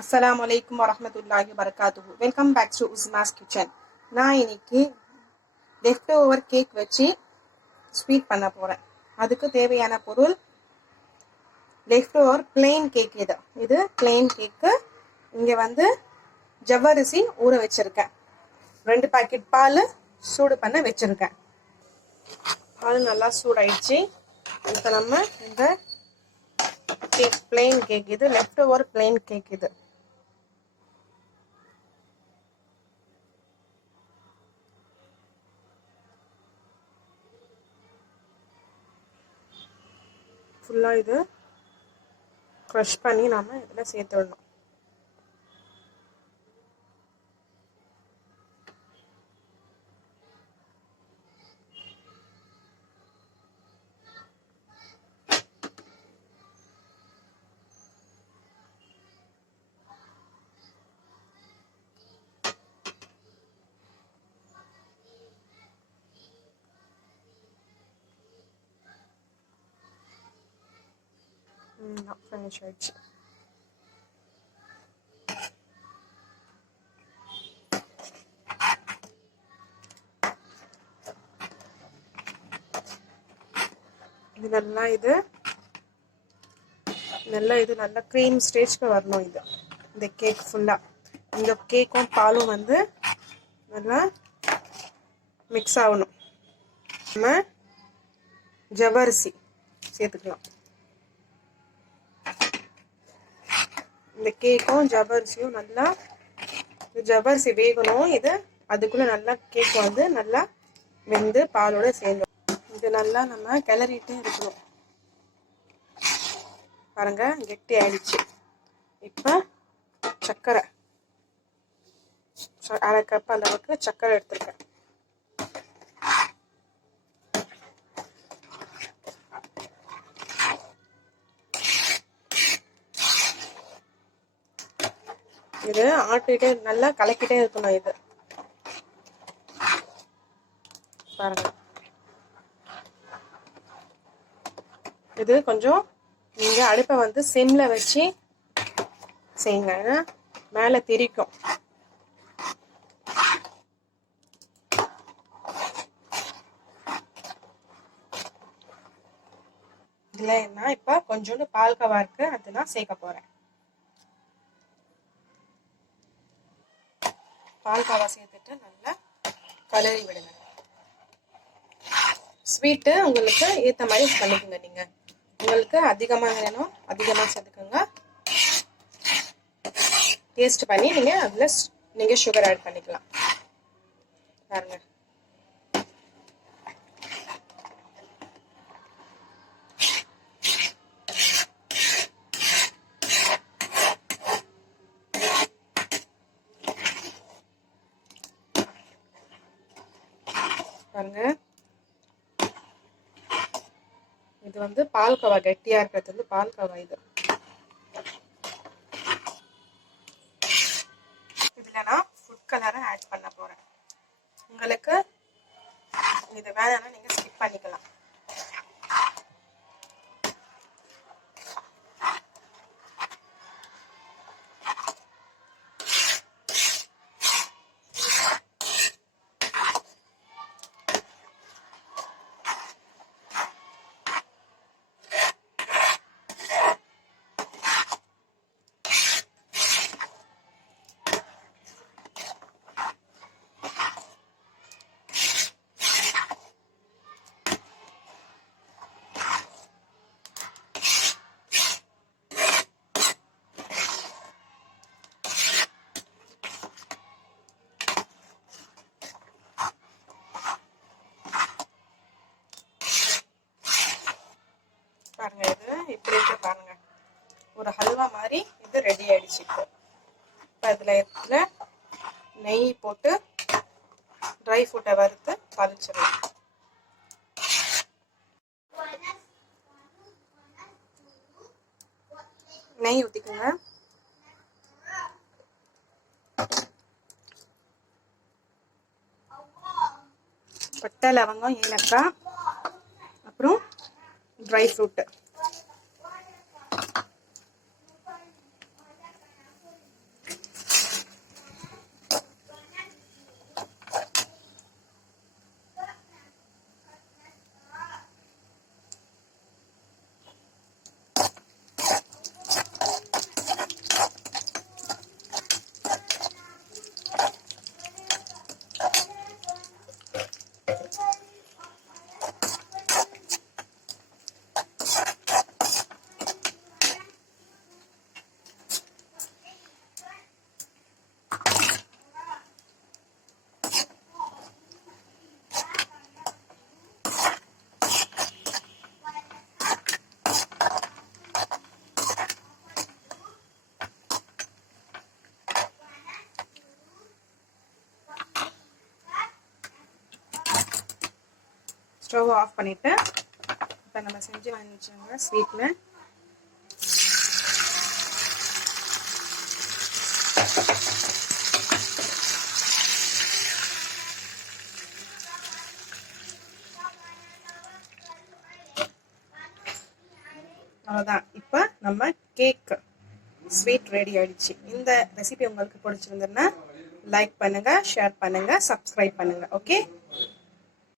அஸ்ஸலாமு அலைக்கும் வரஹ்மத்துல்லாஹி வபரகாத்துஹு. வெல்கம் பேக் டு உஸ்மாஸ் கிச்சன். நான் இன்னைக்கு லெஃப்ட் ஓவர் கேக் வச்சு ஸ்வீட் பண்ண போகிறேன். அதுக்கு தேவையான பொருள் லெஃப்ட் ஓவர் பிளெயின் கேக். இது பிளெயின் கேக்கு. இங்கே ஜவ்வரிசி ஊற வச்சுருக்கேன். 2 பாக்கெட் பால் சூடு பண்ண வச்சுருக்கேன். பால் நல்லா சூடாயிடுச்சு. இப்போ நம்ம இந்த கேக் பிளெயின் கேக், இது லெஃப்ட் ஓவர் பிளெயின் கேக். இது ஃபுல்லாக இது க்ரஷ் பண்ணி நாம் இதில் சேர்த்துடணும். ஃபினிஷ் ஆயிடுச்சு. இது நல்லா க்ரீம் ஸ்டேஜ்க்கு வரணும். இந்த கேக் ஃபுல்லாக, இந்த கேக்கும் பாலும் நல்லா மிக்ஸ் ஆகணும். நம்ம ஜவ்வரிசி சேர்த்துக்கலாம். இந்த கேக்கும் ஜவ்வரிசியும் நல்லா, ஜவ்வரிசி வேகணும். அதுக்குள்ளே நல்லா கேக் நல்லா வெந்து பாலோட சேர்ந்து இது நல்லா நம்ம கிளறிட்டே இருக்கணும். பாருங்க, கெட்டி ஆயிடுச்சு. இப்போ சர்க்கரை 1/2 கப் அளவுக்கு சர்க்கரை எடுத்துருக்கேன். இது ஆட்டிட்டே நல்லா கலக்கிட்டே இருக்கணும். இது பாருங்க, இது கொஞ்சம் நீங்க அடுப்பை சிம்ல வச்சு செய்யுங்க, ஏன்னா மேல திரிக்கும். இதுல என்ன இப்ப கொஞ்சோண்டு பால்கவா இருக்கு, அது நான் சேர்க்க போறேன். பால்கவா சேர்த்துட்டு நல்லா கலரி விடுங்க. ஸ்வீட்டு உங்களுக்கு ஏற்ற மாதிரி பண்ணிக்கோங்க. நீங்கள் உங்களுக்கு அதிகமாக வேணும் அதிகமாக சேர்த்துக்கோங்க. டேஸ்ட் பண்ணி நீங்கள் அதில் சுகர் ஆட் பண்ணிக்கலாம். பாருங்க, பாருங்க, இது பால்கவா கெட்டியா இருக்கிறது பால்கவா. இதுல நான் ஃபுட் கலரை ஆட் பண்ண போறேன். உங்களுக்கு இது வேணும்னா நீங்க ஸ்கிப் பண்ணிக்கலாம். பாருங்க, இது இப்படி இருக்கு. பாருங்க, ஒரு ஹல்வா மாதிரி இது ரெடி ஆயிடுச்சு. இப்போ இதுல நெய் போட்டு ட்ரை ஃப்ரூட்டை வறுத்து பறிச்சிடலாம். நெய் ஊற்றிக்குங்க. பட்டை, லவங்கம், ஏலக்காய், அப்புறம் ட்ரை ஃப்ரூட்டு. ஸ்டவ் ஆஃப் பண்ணிவிட்டு இப்போ நம்ம செஞ்சு வாங்கிச்சோங்க ஸ்வீட்டில் அவ்வளோதான். இப்போ நம்ம கேக் ஸ்வீட் ரெடி ஆயிடுச்சு. இந்த ரெசிபி உங்களுக்கு பிடிச்சிருந்ததுன்னா லைக் பண்ணுங்க, ஷேர் பண்ணுங்க, சப்ஸ்கிரைப் பண்ணுங்க. ஓகே.